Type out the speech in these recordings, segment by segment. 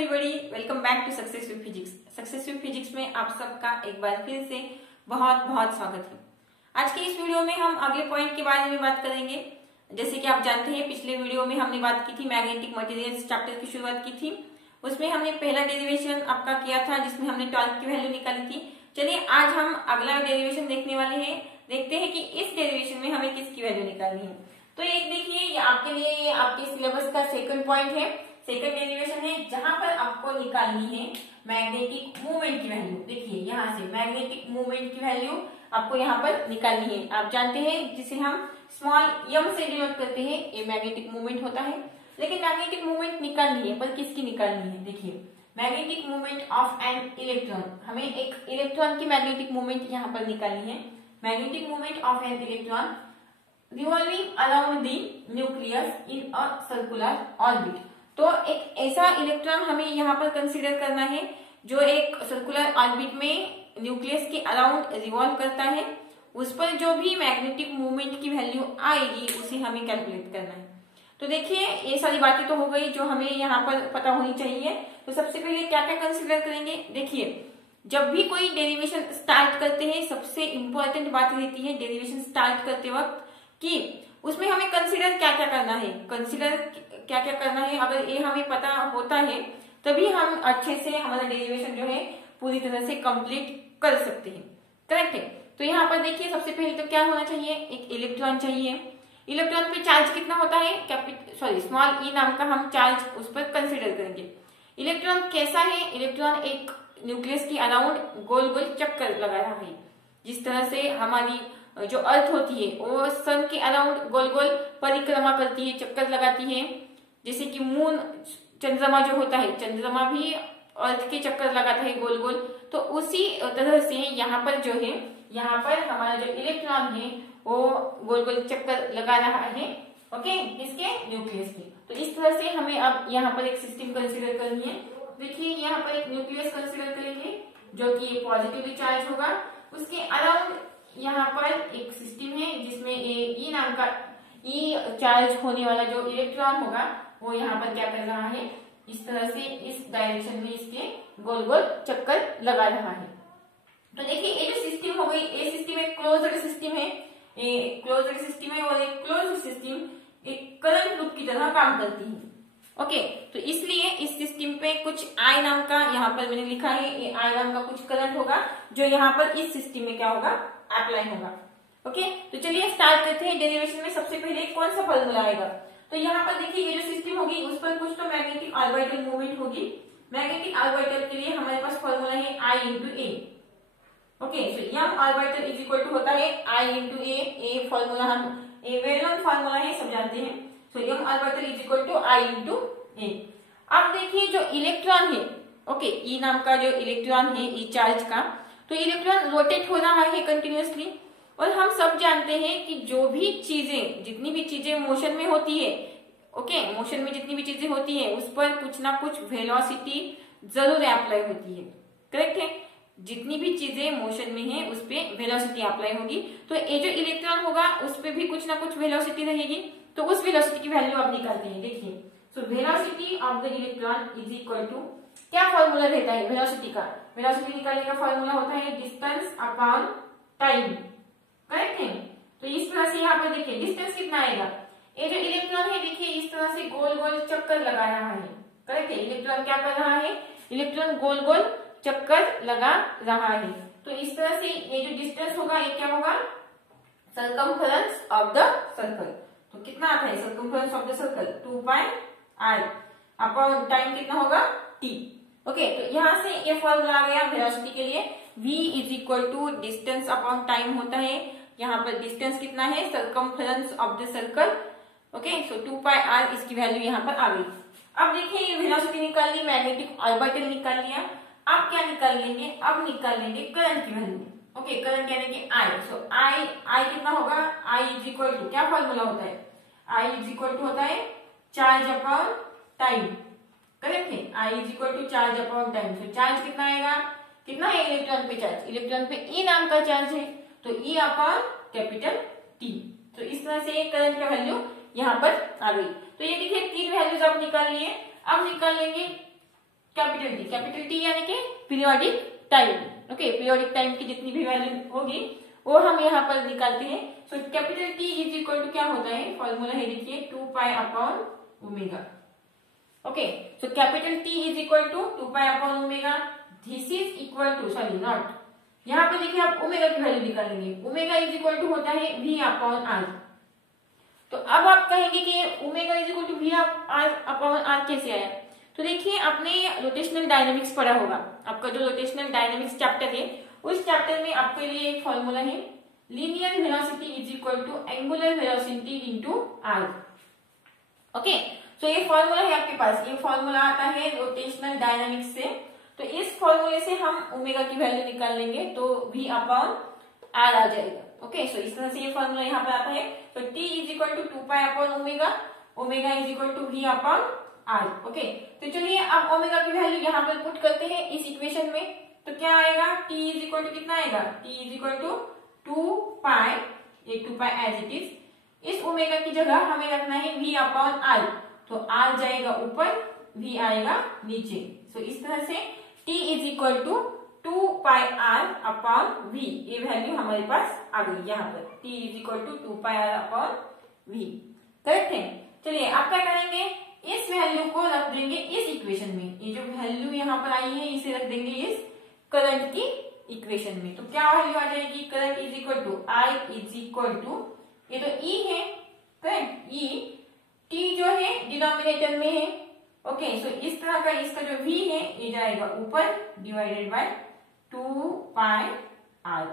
Everybody, welcome back to success with physics. Success with physics में आप सबका एक बार फिर से बहुत बहुत स्वागत है। आज के इस वीडियो में हम अगले पॉइंट के बारे में बात करेंगे। जैसे कि आप जानते हैं, पिछले वीडियो में हमने बात की थी मैग्नेटिक मटेरियल्स चैप्टर की शुरुआत की थी। उसमें हमने पहला डेरिवेशन आपका किया था जिसमें हमने टॉर्क की वैल्यू निकाली थी। चलिए आज हम अगला डेरिवेशन देखने वाले हैं। देखते हैं कि इस डेरिवेशन में हमें किसकी वैल्यू निकालनी है। तो एक देखिए, ये आपके लिए ये आपके सिलेबस का सेकंड पॉइंट है, सेकंड डेरिवेशन है, जहां पर आपको निकालनी है मैग्नेटिक मोमेंट की वैल्यू। देखिए यहाँ से मैग्नेटिक मोमेंट की वैल्यू आपको यहाँ पर निकालनी है। आप जानते हैं जिसे हम स्मॉल m से डिनोट करते हैं, ये मैग्नेटिक मोमेंट होता है। लेकिन मैग्नेटिक मोमेंट निकालनी है, पर किसकी निकालनी है? देखिए magnetic moment of an electron, हमें एक इलेक्ट्रॉन की मैग्नेटिक मोमेंट यहाँ पर निकालनी है। Magnetic moment of an electron revolving around the nucleus in a circular orbit. तो एक ऐसा इलेक्ट्रॉन हमें यहाँ पर कंसीडर करना है जो एक सर्कुलर ऑर्बिट में न्यूक्लियस के अराउंड रिवॉल्व करता है। उस पर जो भी मैग्नेटिक मोमेंट की वैल्यू आएगी उसे हमें कैलकुलेट करना है। तो देखिए ये सारी बातें तो हो गई जो हमें यहाँ पर पता होनी चाहिए। तो सबसे पहले क्या क्या कंसीडर करेंगे? देखिए जब भी कोई डेरिवेशन स्टार्ट करते हैं, सबसे इंपॉर्टेंट बात रहती है डेरिवेशन स्टार्ट करते वक्त कि उसमें हमें कंसीडर क्या क्या करना है। कंसीडर क्या क्या करना है, अगर ये हमें पता होता है तभी हम अच्छे से हमारा डेरिवेशन जो है पूरी तरह से कंप्लीट कर सकते हैं। करेक्ट है? तो यहाँ पर देखिए सबसे पहले तो क्या होना चाहिए, एक इलेक्ट्रॉन चाहिए। इलेक्ट्रॉन पे चार्ज कितना होता है? स्मॉल ई नाम का हम चार्ज उस पर कंसिडर करेंगे। इलेक्ट्रॉन कैसा है? इलेक्ट्रॉन एक न्यूक्लियस के अराउंड गोल गोल चक्कर लगा रहा है। जिस तरह से हमारी जो अर्थ होती है वो सन के अराउंड गोल गोल परिक्रमा करती है, चक्कर लगाती है। जैसे कि मून, चंद्रमा जो होता है, चंद्रमा भी अर्थ के चक्कर लगाता है गोल गोल। तो उसी तरह से यहाँ पर जो है, यहाँ पर हमारा जो इलेक्ट्रॉन है वो गोल गोल चक्कर लगा रहा है, ओके, इसके न्यूक्लियस की। तो इस तरह से हमें अब यहाँ पर एक सिस्टम कंसिडर करनी है। देखिए यहाँ पर एक न्यूक्लियस कंसिडर करेंगे जो कि पॉजिटिवली चार्ज होगा। उसके अराउंड यहाँ पर एक सिस्टम है जिसमें ई नाम का ई चार्ज होने वाला जो इलेक्ट्रॉन होगा वो यहाँ पर क्या कर रहा है, इस तरह से इस डायरेक्शन में इसके गोल गोल चक्कर लगा रहा है। तो देखिए ये जो सिस्टम हो गई, ये सिस्टम एक क्लोज्ड सिस्टम है, ये क्लोज्ड सिस्टम है और एक क्लोज्ड सिस्टम एक करंट लूप की तरह काम करती है। ओके, तो इसलिए इस सिस्टम पे कुछ आई नाम का यहाँ पर मैंने लिखा है, ये आई नाम का कुछ करंट होगा जो यहाँ पर इस सिस्टम में क्या होगा, अप्लाई होगा। ओके, तो चलिए स्टार्ट करते हैं। डेरिवेशन में सबसे पहले कौन सा फॉर्मूला आएगा? तो यहाँ पर देखिए ये जो सिस्टम होगी उस पर कुछ तो मैग्नेटिक ऑर्बिटल मूवमेंट होगी। मैग्नेटिक ऑर्बिटल के लिए हमारे पास फॉर्मूला है I into A. Okay, so mu orbital is equal to होता है I इंटू ए। फॉर्मूला हम वेल नोन फॉर्मूला है, सब जानते हैं। So mu orbital is equal to I into A. अब देखिए जो इलेक्ट्रॉन है, ओके, ई नाम का जो इलेक्ट्रॉन है ई चार्ज का, तो इलेक्ट्रॉन रोटेट हो रहा है कंटिन्यूअसली। और हम सब जानते हैं कि जो भी चीजें, जितनी भी चीजें मोशन में होती है, ओके, मोशन में जितनी भी चीजें होती है उस पर कुछ ना कुछ वेलोसिटी जरूर अप्लाई होती है। करेक्ट है? जितनी भी चीजें मोशन में है उस पर वेलोसिटी अप्लाई होगी। तो ये जो इलेक्ट्रॉन होगा उस पर भी कुछ ना कुछ वेलोसिटी रहेगी। तो उस वेलोसिटी की वैल्यू आप निकालते हैं। देखिए, so velocity of the electron is equal to, क्या फॉर्मूला रहता है वेलोसिटी का? वेलोसिटी निकालने का फॉर्मूला होता है डिस्टेंस अपॉन टाइम। करेक्ट है? तो इस तरह से यहाँ पर देखिए डिस्टेंस कितना आएगा, ये जो इलेक्ट्रॉन है देखिए इस तरह से गोल गोल चक्कर लगा रहा है। करेक्ट है? इलेक्ट्रॉन क्या कर रहा है? इलेक्ट्रॉन गोल गोल चक्कर लगा रहा है। तो इस तरह से ये जो डिस्टेंस होगा ये क्या होगा, सर्कमफरेंस ऑफ द सर्कल। तो कितना आता है circumference of the circle? 2 pi r upon time कितना होगा, t। ओके, तो यहाँ से ये फॉर्मूला आ गया वेलोसिटी के लिए। v is equal to distance upon time होता है। यहाँ पर डिस्टेंस कितना है, circumference of the circle. Okay, so 2 pi r इसकी वैल्यू यहाँ पर आ गई। अब देखिए ये वेलोसिटी निकाल ली, मैग्नेटिक ऑर्बिटल निकाल लिया। अब क्या निकाल लेंगे? अब निकाल लेंगे करंट की वैल्यू। ओके, करंट यानी कि I। सो I कितना होगा, I इज इक्वल टू, क्या फॉर्मूला होता है, I इज इक्वल टू होता है चार्ज अपॉन टाइम। करेक्ट है? I is equal to charge upon time. तो चार्ज कितना आएगा, कितना है इलेक्ट्रॉन पे चार्ज? इलेक्ट्रॉन पे ई नाम का चार्ज है, तो ई अपॉन कैपिटल टी। तो इस तरह से करंट का वैल्यू यहाँ पर आ गई। तो ये देखिए तीन वैल्यूज आप निकाल लिए। अब निकाल लेंगे कैपिटल टी यानी कि periodic time. Okay, periodic time की जितनी भी वैल्यू होगी वो हम यहाँ पर निकालते हैं। So capital T is equal to क्या होता है, फॉर्मूला है देखिए 2 pi upon omega. Okay, so capital T is equal to 2 pi upon omega. This is equal to, sorry not, यहाँ पे देखिए आप ओमेगा की वैल्यू निकालेंगे। ओमेगा इज इक्वल टू होता है वी अपॉन आर। तो अब आप कहेंगे कि omega is equal to V upon R कैसे आया। तो देखिए आपने रोटेशनल डायनेमिक्स पढ़ा होगा, आपका जो रोटेशनल डायनेमिक्स चैप्टर है उस चैप्टर में आपके लिए एक फॉर्मूला है, linear velocity is equal to angular velocity into R. Okay, तो ये फॉर्मूला है आपके पास, ये फॉर्मूला आता है रोटेशनल डायनेमिक्स से। तो इस फॉर्मूले से हम ओमेगा की वैल्यू निकाल लेंगे तो वी अपॉन आर आ जाएगा। ओके, सो इस तरह से ये फॉर्मूला यहाँ पर आता है। तो T is equal to 2 pi upon omega, omega is equal to V upon R. Okay, तो चलिए अब ओमेगा की वैल्यू यहाँ पर पुट करते हैं इस इक्वेशन में। तो क्या आएगा, t इज इक्वल टू कितना आएगा, t इज इक्वल टू 2 पाई, एक 2 पाई एज इट इज। इस ओमेगा की जगह हमें रखना है v अपॉन r। तो r जाएगा ऊपर, v आएगा नीचे। सो इस तरह से t is equal to 2 pi r upon v, ये वैल्यू हमारे पास आ गई यहाँ पर। t is equal to 2 pi r upon v, correct है। चलिए आप क्या करेंगे, इस वैल्यू को रख देंगे इस इक्वेशन में। ये जो वैल्यू यहाँ पर आई है इसे रख देंगे इस करंट की इक्वेशन में। तो क्या वैल्यू आ जाएगी, current is equal to I is equal to, ये तो ई है, करेक्ट, ई, टी जो है डिनोमिनेटर में है। ओके, सो इस तरह का इसका जो v है ये जाएगा ऊपर divided by 2 pi r।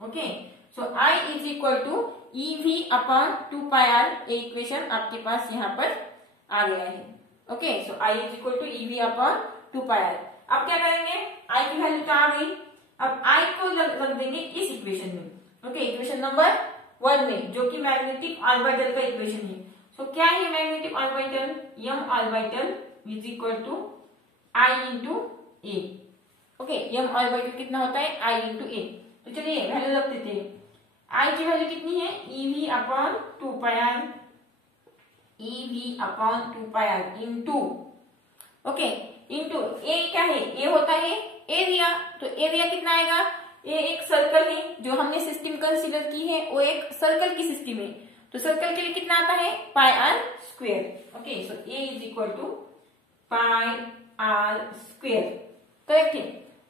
Okay, so i is equal to E V upon 2 pi r, ये इक्वेशन आपके पास यहाँ पर आ गया है। Okay, so i is equal to E V upon 2 pi r। अब क्या करेंगे, i की वैल्यू क्या आ गई, अब i को रख देंगे इस इक्वेशन में। ओके, इक्वेशन नंबर 1 में, जो कि मैग्नेटिक ऑर्बिटल का इक्वेशन है। सो क्या है magnetic orbital, m orbital is equal to i into a। Okay, m orbital कितना होता है, i इंटू a। तो चलिए वैल्यू रख देते हैं। i की वैल्यू कितनी है, ev upon 2 pi r, ev upon 2 pi r into, okay, into ए क्या है, ए होता है एरिया। तो एरिया कितना आएगा, ए एक सर्कल है, जो हमने सिस्टम कंसीडर की है वो एक सर्कल की सिस्टम है। तो सर्कल के लिए कितना आता है, pi r square. Okay, so A is equal to pi r square, correct है।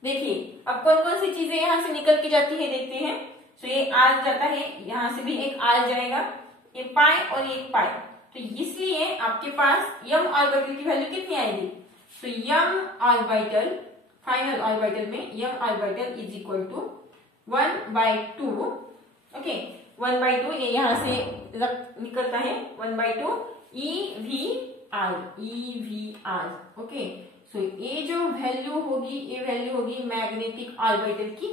देखिए अब कौन कौन सी चीजें यहाँ से निकल के जाती है देखते हैं। सो ये आर जाता है, यहाँ से भी एक आर जाएगा, ये पाई और एक पाई। तो इसलिए आपके पास यम ऑर्बिटल की वैल्यू कितनी आएगी, तो यम ऑर्बिटल, फाइनल ऑर्बिटल में mu orbital is equal to 1/2। Okay, 1/2 ये यहाँ से निकलता है 1/2 EVR, EVR। ओके, सो ये जो वैल्यू होगी, ये वैल्यू होगी मैग्नेटिक ऑर्बिटल की।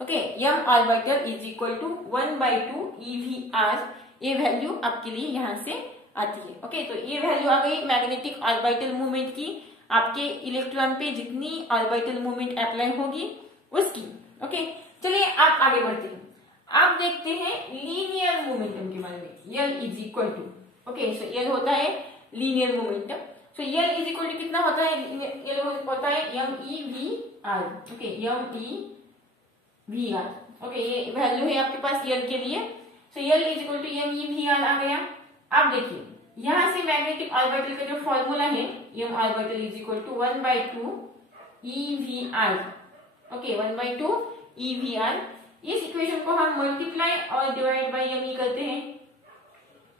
Okay, M orbital is equal to 1/2 EVR, ये वैल्यू आपके लिए यहाँ से आती है। ओके, तो ये वैल्यू आ गई मैग्नेटिक ऑर्बिटल मूवमेंट की, आपके इलेक्ट्रॉन पे जितनी ऑर्बिटल मूवमेंट अप्लाई होगी उसकी। ओके, चलिए आप आगे बढ़ते हैं। आप देखते हैं लीनियर मोमेंटम के बारे में। L is equal to, okay, so L होता है linear momentum. So L is equal to कितना होता है, L होता है MEVR। Okay, MEVR। ओके, ये वैल्यू है आपके पास L के लिए। So L is equal to MEVR आ गया। अब देखिए यहां से मैग्नेटिक ऑर्बिटल का जो फॉर्मूला है, m orbital is equal to 1/2 EVR। Okay, 1/2 EVR। इस इक्वेशन को हम मल्टीप्लाई और डिवाइड बाय m करते हैं।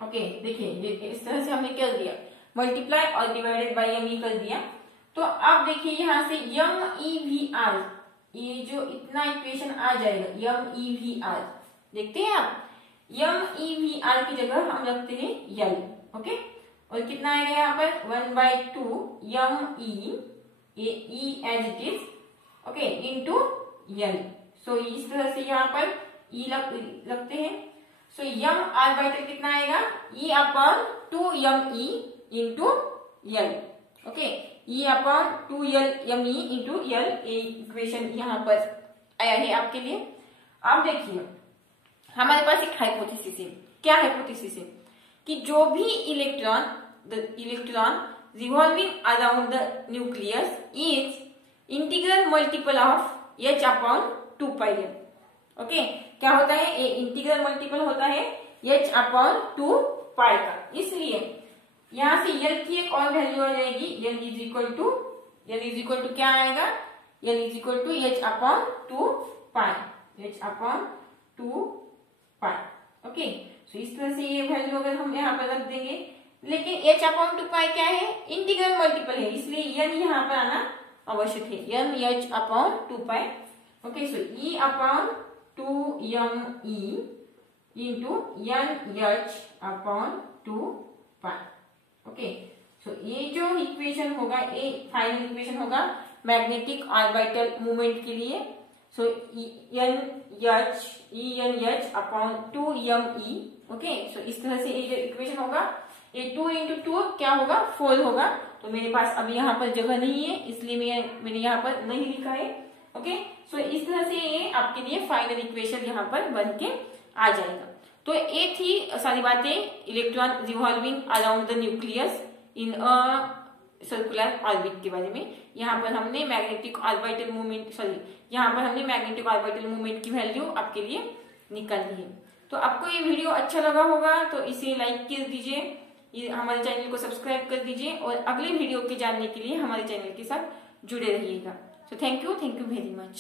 ओके, देखिए इस तरह से हमने कर दिया, मल्टीप्लाई और डिवाइडेड बाय m कर दिया। तो अब देखिए यहां से MEVR, ये जो इतना इक्वेशन आ जाएगा MEVR, देखते हैं आप, MEVR की जगह हम रखते हैं L। ओके, और कितना आएगा यहाँ पर 1/2 ME, ये E as it is, okay, into L। सो इस तरह से यहाँ पर E रखते हैं। सो यम ऑर्बिटल कितना आएगा, E upon 2ME into L। Okay, E upon 2ME into L, ये इक्वेशन यहाँ पर आया है आपके लिए। अब देखिए हमारे पास एक हाइपोथेसिस है। क्या हाइपोथेसिस है, कि जो भी electron revolving around the nucleus is integral multiple of h upon 2 pi m. Okay, क्या होता है? ये इंटीग्रल मल्टीपल होता है h अपॉन 2 पाई का। इसलिए यहां से l की एक और वैल्यू आ जाएगी, l इज इक्वल टू क्या आएगा? l is equal to h upon 2 pi, h upon 2 pi. Okay, so इस तरह से ये वैल्यू अगर हम यहाँ पर रख देंगे, लेकिन h अपॉन 2 पाई क्या है? इंटीग्रल मल्टीपल है, इसलिए n यहाँ पर आना आवश्यक है, n h upon 2 pi. Okay, so e upon 2m e into n h upon 2 pi. Okay, so ये जो इक्वेशन होगा, ये फाइनल इक्वेशन होगा मैग्नेटिक ऑर्बिटल मूवमेंट के लिए। So en h upon 2m e। Okay, so इस तरह से ये जो इक्वेशन होगा, ये 2 इंटू 2 क्या होगा? 4 होगा। तो मेरे पास अभी यहाँ पर जगह नहीं है, इसलिए मैंने यहाँ पर नहीं लिखा है। ओके, सो इस तरह से ये आपके लिए फाइनल इक्वेशन यहाँ पर बन के आ जाएगा। तो ये थी सारी बातें electron revolving around the nucleus in a circular orbit के बारे में। यहाँ पर हमने magnetic orbital movement magnetic orbital movement की वैल्यू आपके लिए निकाली है। तो आपको ये वीडियो अच्छा लगा होगा तो इसे लाइक कर दीजिए, हमारे चैनल को सब्सक्राइब कर दीजिए और अगले वीडियो के जानने के लिए हमारे चैनल के साथ जुड़े रहिएगा। So thank you very much.